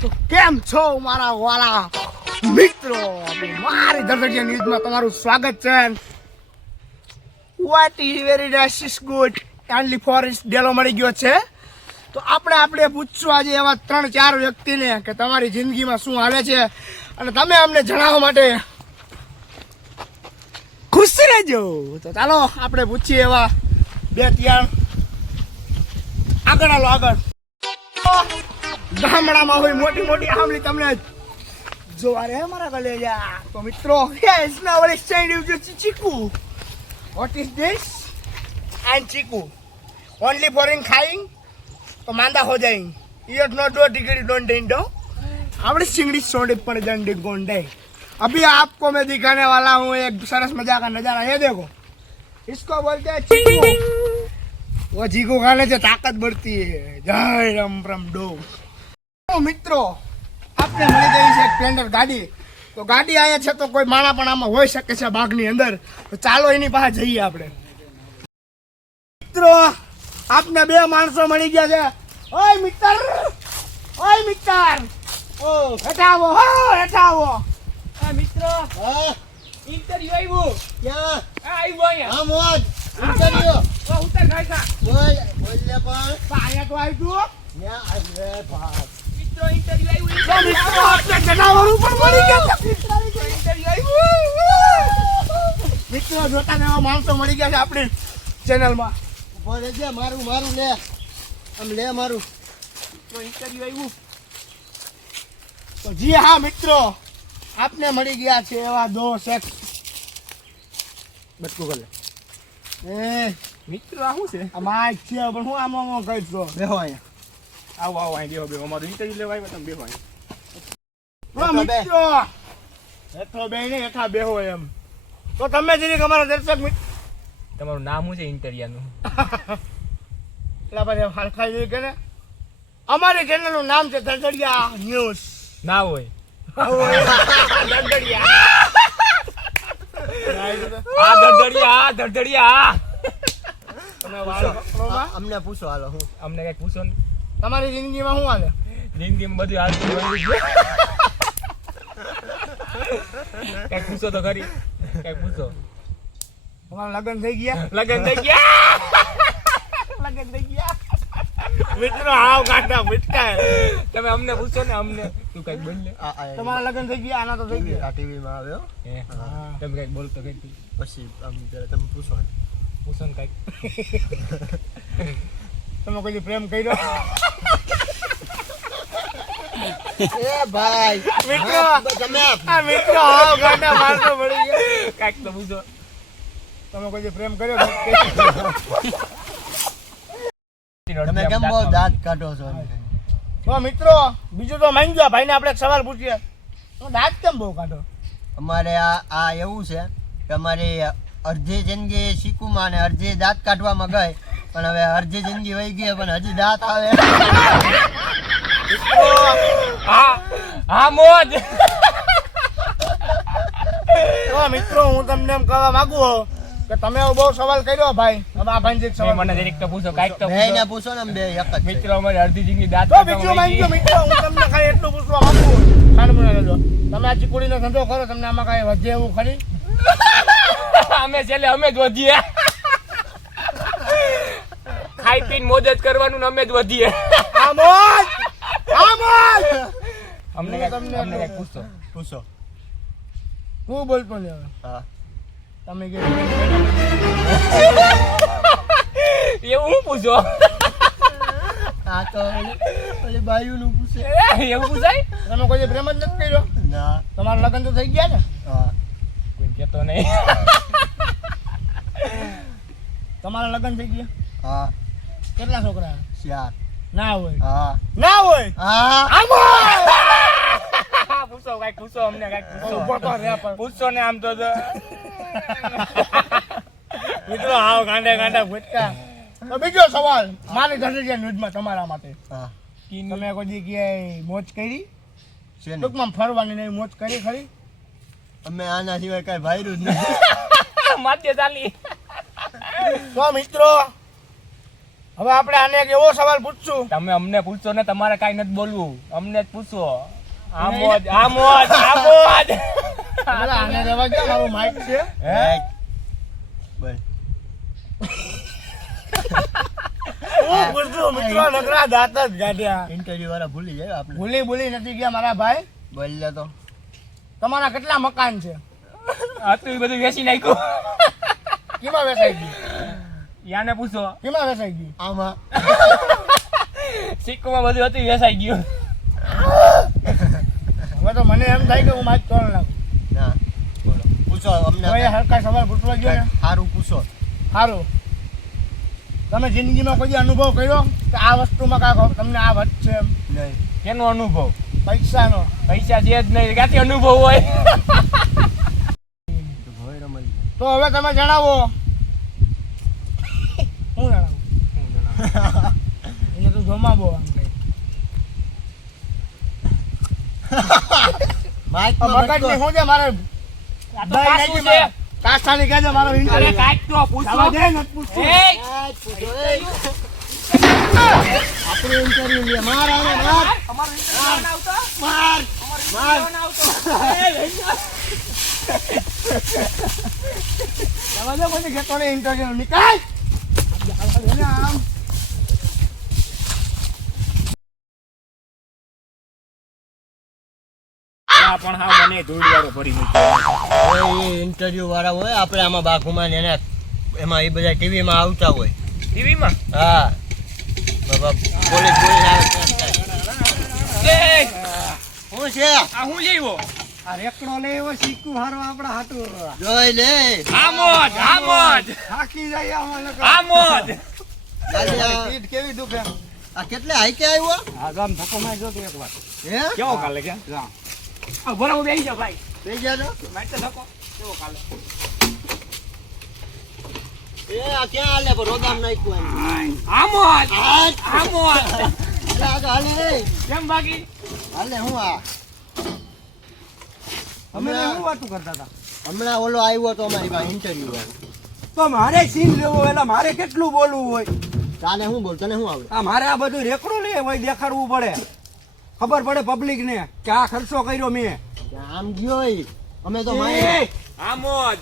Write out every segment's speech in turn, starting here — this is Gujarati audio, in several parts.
તો કેમ છો મારા વાલા મિત્રો? મારી ધરધડિયા ન્યૂઝમાં તમારું સ્વાગત છે. What is very nice is good only forest ડેલો મળી ગયો છે. તો આપણે પૂછશું આજે એવા 3-4 વ્યક્તિને કે તમારી જિંદગીમાં શું હાલે છે અને તમે અમને જણાવવા માટે ખુશ રહેજો. તો ચાલો આપણે પૂછીએ એવા 2-3 આગળ. ગામડામાં હોય મોટી મોટી આમલી તમને જોવા રે મારા કલેજા. તો મિત્રો yes now let's send you chikoo. What is this? And chikoo only for in ખાઈંગ तो मांदा हो जाएंगे. ये नॉट डो टिकट डोंट डेंडो आवड़े चिंगड़ी सोडे पर डंडे गोंडे. अभी आपको मैं दिखाने वाला हूँ एक सरस मजा का नजारा. ये देखो, इसको बोलते हैं चीकू. वो चीकू खाने से ताकत बढ़ती है. जय राम राम डो. तो मित्रों आपने મળી ગઈ છે સ્પ્લેન્ડર ગાડી. તો ગાડી આયા છે તો કોઈ માણા પણ આમાં હોઈ શકે છે બાગની અંદર. તો ચાલો એની પાસે જઈએ આપણે. મિત્રો આપને 2 માણસો મળી ગયા છે. ઓય મિત્ર, ઓ હેઠાવો, આ મિત્રો ઇન્ટરવ્યુ આવ્યું. ક્યાં? આવ્યું અહીંયા. હા મોજ ઇન્ટરવ્યુ. ઉતર ખાઈસા. બોલ લે પણ અહીંયા તો આવ્યું. ન્યા આવે ભાઈ. મિત્રો ઇન્ટરવ્યુ આવ્યું. મિત્રો આપને જનાવર ઉપર મળી ગયા છે. ઇન્ટરવ્યુ આવ્યું. મિત્રો જોતા એવા માણસો મળી ગયા છે આપણી ચેનલમાં. બોલે છે મારું લે આમ લે મારું. તો ઇન્ટરવ્યુ આવ્યું. તો જી હા મિત્રો આપને મળી ગયા છે એવા 2 શખ્સ. બટકું કરે મિત્રો આ શું છે? આ માઇક છે પણ હું આમાં કઈ છો. બેહો અહીંયા. આવો અહીં બેહો અમારું ઇન્ટરવ્યુ લેવા આવ્યા તમે બેહો અહીં. મિત્રો હેઠો બે ને હેઠા બેહો એમ. તો તમે જરીક અમારા દર્શક મિત્ર તમારું નામ શું છે ઇન્ટરિયાનું? એટલા બધા હરખાઈ જઈ કે ને અમારી ચેનલનું નામ છે ધરધડિયા ન્યૂઝ. ના હોય ધરધડિયા. આ ધડધડિયા તમે વાળો પકડોમાં. અમને પૂછો હાલો હું અમને કઈક પૂછો ને. તમારી જિંદગીમાં શું હાલે? જિંદગીમાં બધું હાલતું હોય. કઈક પૂછો તો ખરી, કઈક પૂછો. તમારા લગ્ન થઈ ગયા? લગન થઈ ગયા. લગ્ન થઈ ગયા. મિત્રો હાવ ગાંડા મિટકા. તમે અમને પૂછો ને, અમને તું કઈક બોલ લે. તમારા લગ્ન થઈ ગયા? આના તો થઈ ગયા. આ ટીવી માં આવ્યો હે, તમે કઈક બોલતો કઈક પછી આમ જરા તમે પૂછો પૂછો ને કઈક. તમે કોઈ પ્રેમ કર્યો? એ ભાઈ મિત્રો તમે આ મિત્રો હાવ ગાંડા માણસો મળી ગયા. કઈક તો પૂછો. તમે કોઈ પ્રેમ કર્યો? તમે કેમ બહુ દાંત કાઢો છો? તો મિત્રો બીજું તો માંગજો ભાઈને આપણે એક સવાલ પૂછીએ. તો દાંત કેમ બહુ કાઢો? અમારે આ એવું છે કે અમારી અડધી જિંદગી શીખુમાં અને અડધી દાંત કાઢવામાં ગઈ, પણ હવે અડધી જિંદગી વહી ગઈ પણ હજી દાંત આવે. હા મોજ. તો મિત્રો હું તમને એમ કહેવા માંગુ છું કે તમે બહુ સવાલ કર્યો ભાઈ. હવે આ ભાઈ સવાલ મને જરીક તો પૂછો, કઈક તો બેયને પૂછો. પૂછો ને બે એક જ છે. મિત્રો અમારી અડધી જિંદગી દાંત તો બીજું માંગજો મિત્રો. હું તમને ખાલી એટલું પૂછવા માંગુ છું. ખાનપુરા લેજો. તમે આ ચીકુડીનો ધંધો કરો, તમને આમાં કાંઈ વધે એવું ખરી? અમે છેલ્લે અમે જ વધીએ. ખાઈ પીને મોજ જ કરવાનું ને અમે જ વધીએ. આમોજ અમને કઈક પૂછો. પૂછો. હું બોલતો ને હવે હા તમે કે એવું હું પૂછો? આ તો ઓલી બાયુનું પૂછે. એવું પૂછાય? તમે કોઈ પ્રેમ જ નથી કર્યો? ના. તમારા લગ્ન તો થઈ ગયા ને? હા કોઈ કહેતો નહીં. તમારા લગ્ન થઈ ગયા? હા કેટલા છોકરા? 4. ના હોય. હા ના હોય. હા પૂછો કઈક પૂછો, અમને કઈક ઉભો તો રે પણ. પૂછો ને આમ તો મિત્રો હાવ ગાંડા ભૂટકા. તો બીજો સવાલ મારી ધરધડિયા ન્યૂઝમાં તમારા માટે. હા તમે કોઈ દી ક્યાંય મોજ કરી? છે ને ટૂંકમાં ફરવાની નહીં મોજ કરી ખરી? અમે આના સિવાય કઈ ભાઈરું જ નથી. માધ્ય ચાલી. તો મિત્રો હવે આપણે આને એક એવો સવાલ પૂછશું. તમે અમને પૂછો ને, તમારે કાઈ નથી બોલવું, અમને જ પૂછો. આને રહેવા દો, મારું માઇક છે. બોલ. હું પૂછું મિત્રો, નકરા દાંત જ ગાઢ્યા. ઇન્ટરવ્યુ વાળા ભૂલી જાય આપણે. ભૂલી નથી ગયા મારા ભાઈ. બોલ લે તો. તમારા કેટલા મકાન છે? હતું એ બધું વેચી નાખ્યું. કેમાં વેચાઈ ગયું? યાને પૂછો. કેમાં વેચાઈ ગયું? આમાં સિક્કોમાં બધું હતું એ વેચાઈ ગયું. હવે તો મને એમ થાય કે હું માઇક તોડ નાખું. ના બોલો પૂછો અમને. હવે હલકા સવાલ પૂછવા ગયો ને. સારું પૂછો. સારું. તમે જિંદગીમાં કોઈ અનુભવ કર્યો કે આ વસ્તુમાં કાંઈક તમને આ વધ છે એમ? નહીં. કેનો અનુભવ? પૈસાનો. પૈસા છે જ નહીં, ક્યાંથી અનુભવ હોય? તો હવે તમે જણાવો. હું જણાવું? એને તું જમાવો આમ કઈ. મગજની શું છે મારે? આ તો પાછું છે. કાસ્તાની કહેજો મારો અરે ઇન્ટરવ્યુ. કાંઈક તો પૂછો. જવા દે, નથી પૂછતું. એ! આપણે ઇન્ટરવ્યુ લે. માર આને માર. અમારો ઇન્ટરવ્યુ ના આવતો? માર. માર. ના આવતો? જવા દે પછી ખેતો ને ઇન્ટરવ્યુ નીકળ. આમ આ પણ હા મને ધૂળવાળો ભરી મૂક્યો. એ ઇન્ટરવ્યુ વાળા હોય આપણે આમાં બાકુમાં ને એમાં એ બધા ટીવીમાં આવતા હોય. ટીવીમાં? હા બાબા પોલીસ આવે કેમ થાય. શું છે આ હું લેવો? આ રેકડો લે એવો શીખું હારો આપડા હાટું જોઈ લે. આમોદ થાકી જાય આમાં નકર. આમોદ. ગાડી આ- પીઠ કેવી દુખે. આ કેટલે હાઈકે આવ્યો આ ગામ ધક્કો મારી જો તો એક વાર. હે કેવો કાલે કે? જા. આ બરાબર બેસી જાવ ભાઈ. થઈ ગયા છો? મારે તો ધક્કો. કેવો કાલે? એ આ ક્યાં હાલે પણ રોદામ નાખ્યું એમ. આમોદ. હાલ. આમોદ. એટલે આગળ હાલે રે. કેમ બાકી? હાલે હું આ અમે શું વાતું કરતા હતા? હમણાં ઓલો આવ્યો તો અમારી પાસે ઇન્ટરવ્યુ વાળો. તો મારે સીન લેવો એટલે મારે કેટલું બોલવું હોય? તાને શું બોલ તને શું આવડે? આ મારે આ બધું રેકડો લે હોય દેખાડવું પડે. ખબર પડે પબ્લિક ને કે આ ખર્ચો કર્યો મેં. આમ ગયો ઈ. અમે તો મારી આમોદ.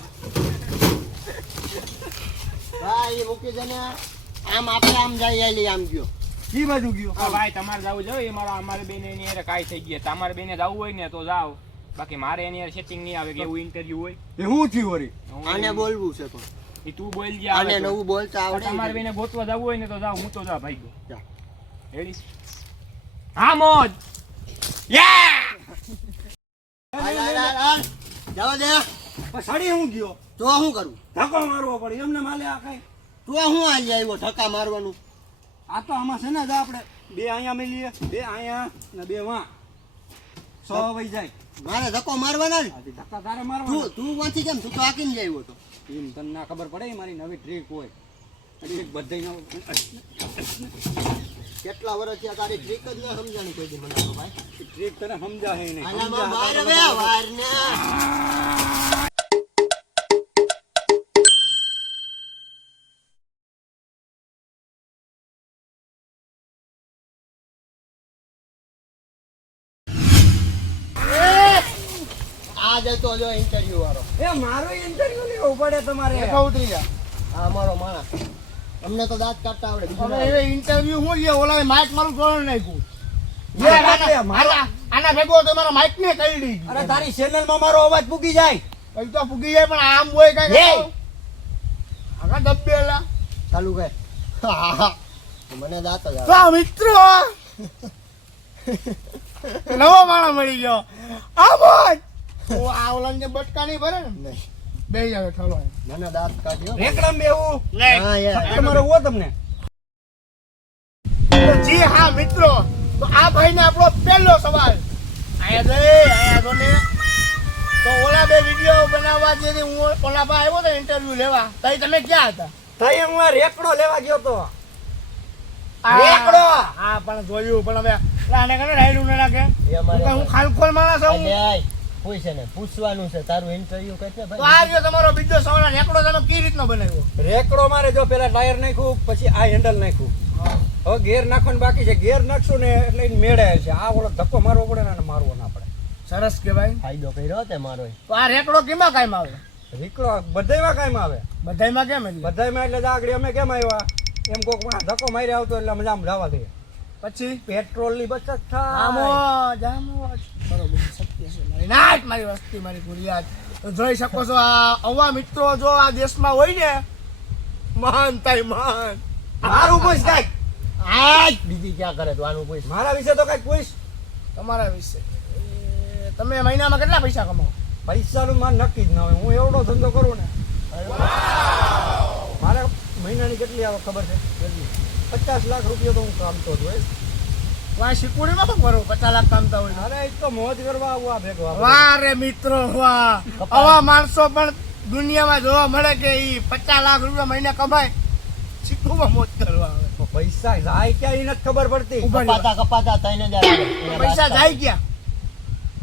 ભાઈ મૂકી દે ને. આમ આપણે આમ જઈ આલી આમ ગયો. ઈ બાજુ ગયો. હા ભાઈ તમારે જાવું જાવ એ મારા અમારે બેને એની હારે કાંઈ થઈ ગયા. તમારે બેને જાવું હોય ને તો જાઓ. બાકી મારે એની હારે સેટિંગ નહીં આવે કે એવું ઇન્ટરવ્યુ હોય. એ હું થયું વળી? આને બોલવું છે તો. એ તું બોલ જે આને આવે તો. નવું બોલતા આવડે. તમારે બેને ગોતવા જવું હોય ને તો જાવ. હું તો જા ભાઈ ગયો. જા. રેડી? આમોદ. યા! હાલ, હાલ, હાલ, હાલ. જવા દે. પણ સડી હું ગયો. તો શું કરું? ધક્કો મારવો પડે એમને માલે આ કઈ. તું શું હાલી આવ્યો ધક્કા મારવાનું? આ તો આમાં છે ને જ આપણે બે અહીંયા મિલીએ, બે અહીંયા ને બે વાં. 100 વઈ જાય. મારે ધક્કો મારવાના ને. આથી ધક્કા તારે મારવાના. તું વાંચી કેમ? તું તો આકીને જ આવ્યો તો. એમ તને ના ખબર પડે મારી નવી ટ્રીક હોય. ટ્રીક બધાય કેટલા વર્ષ થયા તારી ટ્રીક જ ન સમજાણી કોઈ દી મને તો ભાઈ. ટ્રીક તને સમજાય નહીં. આલામાં બહાર હવે વારને. આ જતો જો ઇન્ટરવ્યુ વાળો. એ મારો ઇન્ટરવ્યુ લેવો પડે તમારે. ઉતરી જા. આ અમારો માણસ. અમને તો દાંત કાઢતા આવડે. બીજું ના હવે આવડે. એ ઇન્ટરવ્યુ હું લે ઓલા માઇક મારું તોડ નાખ્યું. આના ભેગો તો મારા માઇક ને કરી દીધી. અરે તારી ચેનલ માં મારો અવાજ પૂકી જાય. કઈ તો ફૂગી જાય પણ આમ હોય કઈ આગળ દબેલા. ચાલુ કર. મને દાંત જ આવે. તો મિત્રો નવો માણસ મળી ગયો. આ બોલ ઓ આ ઓલાને જે બટકા નહીં ભરે ને નહીં. બે આવે ઠલો. મને દાંત કાઢ્યો. રેકડમ બેવું હા યાર. તમારો હો તમને જી હા મિત્રો, તો આ ભાઈને આપણો પહેલો સવાલ. આયા જો ને તો ઓલા બે વિડીયો બનાવવા જે હું ઓલા ભાઈ આવ્યો તો ઇન્ટરવ્યુ લેવા તઈ તમે ક્યાં હતા? તઈ હું આ રેકડો લેવા ગયો તો. રેકડો હા પણ જોયું પણ હવે આને કને રાયડું ન નાખે. એ અમારે હું ખાલખોલ માણસ છું. અલ્યા, પૂછે ને પૂછવાનું છે તારું ઇન્ટરવ્યુ કરશે તો ભાઈ. આ જો તમારો બીજો સવાલ રેકડો તમે કઈ રીતનો બનાવ્યો? રેકડો મારે જો પેલા ટાયર નાખ્યું પછી આ હેન્ડલ નાખ્યું હવે ગેર નાખવાનું બાકી છે. ગેર નાખશું ને એટલે એને મેળે છે. આ ઓલો ધક્કો મારવો પડે ને આને મારવો ના પડે. સરસ કહેવાય. ફાયદો કર્યો તે મારો. તો આ રેકડો કેમાં કાયમ આવે? રીકડો બધાયમાં કાંઈ આવે. બધાયમાં કેમ એટલે? બધાયમાં એટલે જ આગળ અમે કેમ આવ્યા એમ કોક ધક્કો મારી આવતો એટલે અમે આમ જવા દઈએ. પછી પેટ્રોલની બચત આમો થાય. જામો બરોબર સત્ય છે. મારી નાટ મારી વસ્તી મારી ફરિયાદ. તો જોઈ શકો છો આ આવા મિત્રો જો આ દેશમાં હોય ને મહાન થાય મહાન. મારું પૂછ કાંઈક. આજ બીજી ક્યાં કરે તું આનું પૂછ. મારા વિશે તો કાંઈક પૂછ. તમારા વિશે તમે મહિનામાં કેટલા પૈસા કમાવો? પૈસાનું મારે નક્કી જ ના હોય. હું એવડો ધંધો કરું ને મારે મહિનાની કેટલી આવે ખબર છે? 50 લાખ રૂપિયા તો હું કામતો જ હોય. વાહ શીકુડીમાં શું કરો 50 લાખ કામતા હોય? અરે એ તો મોજ કરવા આવું આ ભેગો આપણે. વાહ રે મિત્રો વાહ. આવા માણસો પણ દુનિયામાં જોવા મળે કે ઈ 50 લાખ રૂપિયા મહિને કમાય શીકુમાં મોજ કરવા આવે. તો પૈસા જાય ક્યાં એ નથી ખબર પડતી. ઉભા રહ્યો. કપાતા 3000 આવે. પૈસા જાય ક્યાં?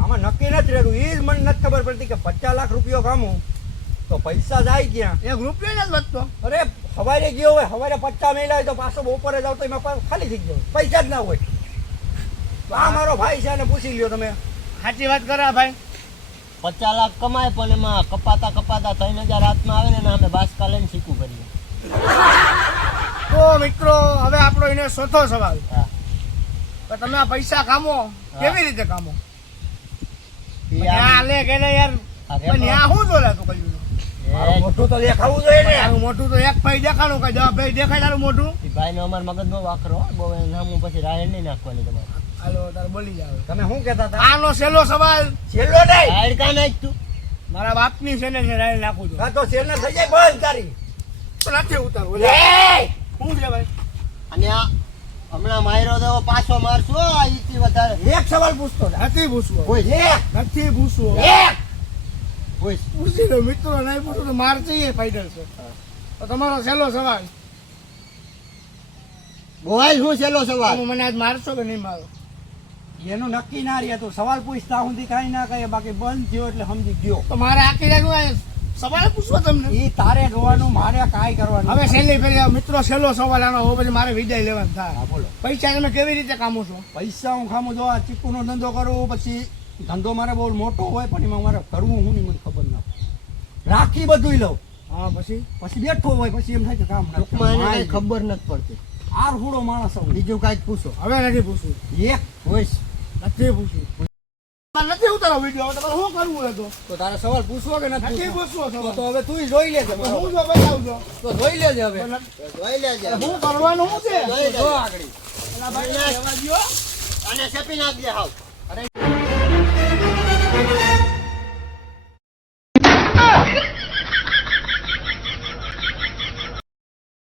આમાં નક્કી નથી રહેતું. એ જ મને નથી ખબર પડતી કે 50 લાખ રૂપિયો કામું તો પૈસા જાય ક્યાં. એક રૂપિયો નથી વધતો. અરે સવારે ગયો હોય સવારે 50 મેળા હોય તો પાછો બપોરે જાવ તો એમાં ખાલી થઈ ગયો પૈસા જ ના હોય. તો આ મારો ભાઈ છે અને પૂછી લ્યો તમે. સાચી વાત કરે ભાઈ. 50 લાખ કમાય પણ એમાં કપાતા 3000 હાથમાં આવે ને અમે બાસકા લઈને શીખવું કરીએ. તો મિત્રો હવે આપણો એને ચોથો સવાલ હા. કે તમે આ પૈસા કામો કેવી રીતે કામો? ઈ ત્યાં લે કે ને યાર અરે પણ ત્યાં શું જોલા તું કહ્યું? મારું મોઢું તો દેખાવું જોઈએ ને. તારું મોઢું તો એક ભાઈ દેખાડું કઈ 10 ભાઈ દેખાય તારું મોઢું. ભાઈ નો અમાર મગજનો વાખરો હો. બહુ નામું પછી રાહેર નહીં નાખવાની તમારે. હાલો તારે બોલી જાવ. તમે શું કહેતા હતા? આનો છેલ્લો સવાલ છેલ્લો નહીં. રાહેર કાં નાખ તું? મારા બાપની છે ને રાય નાખું છું. કાં તો છેલ્લે થઈ જાય બંધ તારી. પણ નથી ઉતારવું. શું છે ભાઈ? અને આ હમણાં માયરો દેવો પાછો મારશો આ ઈથી વધારે. એક સવાલ પૂછતો હતા. નથી પૂછવું. કોઈ નથી પૂછવું. કોઈ પૂછી લો મિત્રો. નહીં પૂછવું તો માર જઈએ ફાઈનલ છે. તો તમારો છેલ્લો સવાલ બોલ શું છેલ્લો સવાલ? તમે મને આજ મારશો કે નહીં મારો? એનું નક્કી ના રહ્યા તું સવાલ પૂછતા સુધી કાંઈ ના કહે બાકી બંધ થયો એટલે સમજી ગયો. તો મારે આખી રાત સવાલ પૂછવો તમને. એ તારે જોવાનું મારે કાંઈ કરવાનું. હવે છેલ્લી ફેરી મિત્રો છેલ્લો સવાલ આનો હવે પછી મારે વિદાય લેવાનું થાય. હા બોલો. પૈસા તમે કેવી રીતે કામો છો? પૈસા હું ખામું જો આ ચીકુનો ધંધો કરું પછી ધંધો મારે બહુ મોટો હોય પણ એમાં મારે કરવું હું નહીં મને ખબર ના પડે. રાખી બધું લઉં હા પછી પછી બેઠો હોય પછી એમ થાય કે કામ ટૂંકમાં એને કઈ ખબર નથી પડતી. આર હુડો માણસ હું. બીજું કાંઈક પૂછો. હવે નથી પૂછવું. એક કોઈ નથી પૂછવું. મારે નથી ઉતારો વિડીયો. હવે તમારે શું કરવું હોય તો તારે સવાલ પૂછવો કે નથી પૂછવો સવાલ. તો હવે તું જોઈ લેજે તો હું જો ભાઈ આવજો. તો જોઈ લેજે હવે. જોઈ લેજે. શું કરવાનું શું છે? જોઈ લેજે. જો આગળ એલા ભાઈ રહેવા દ્યો. અને સેપી નાખ દે હાવ.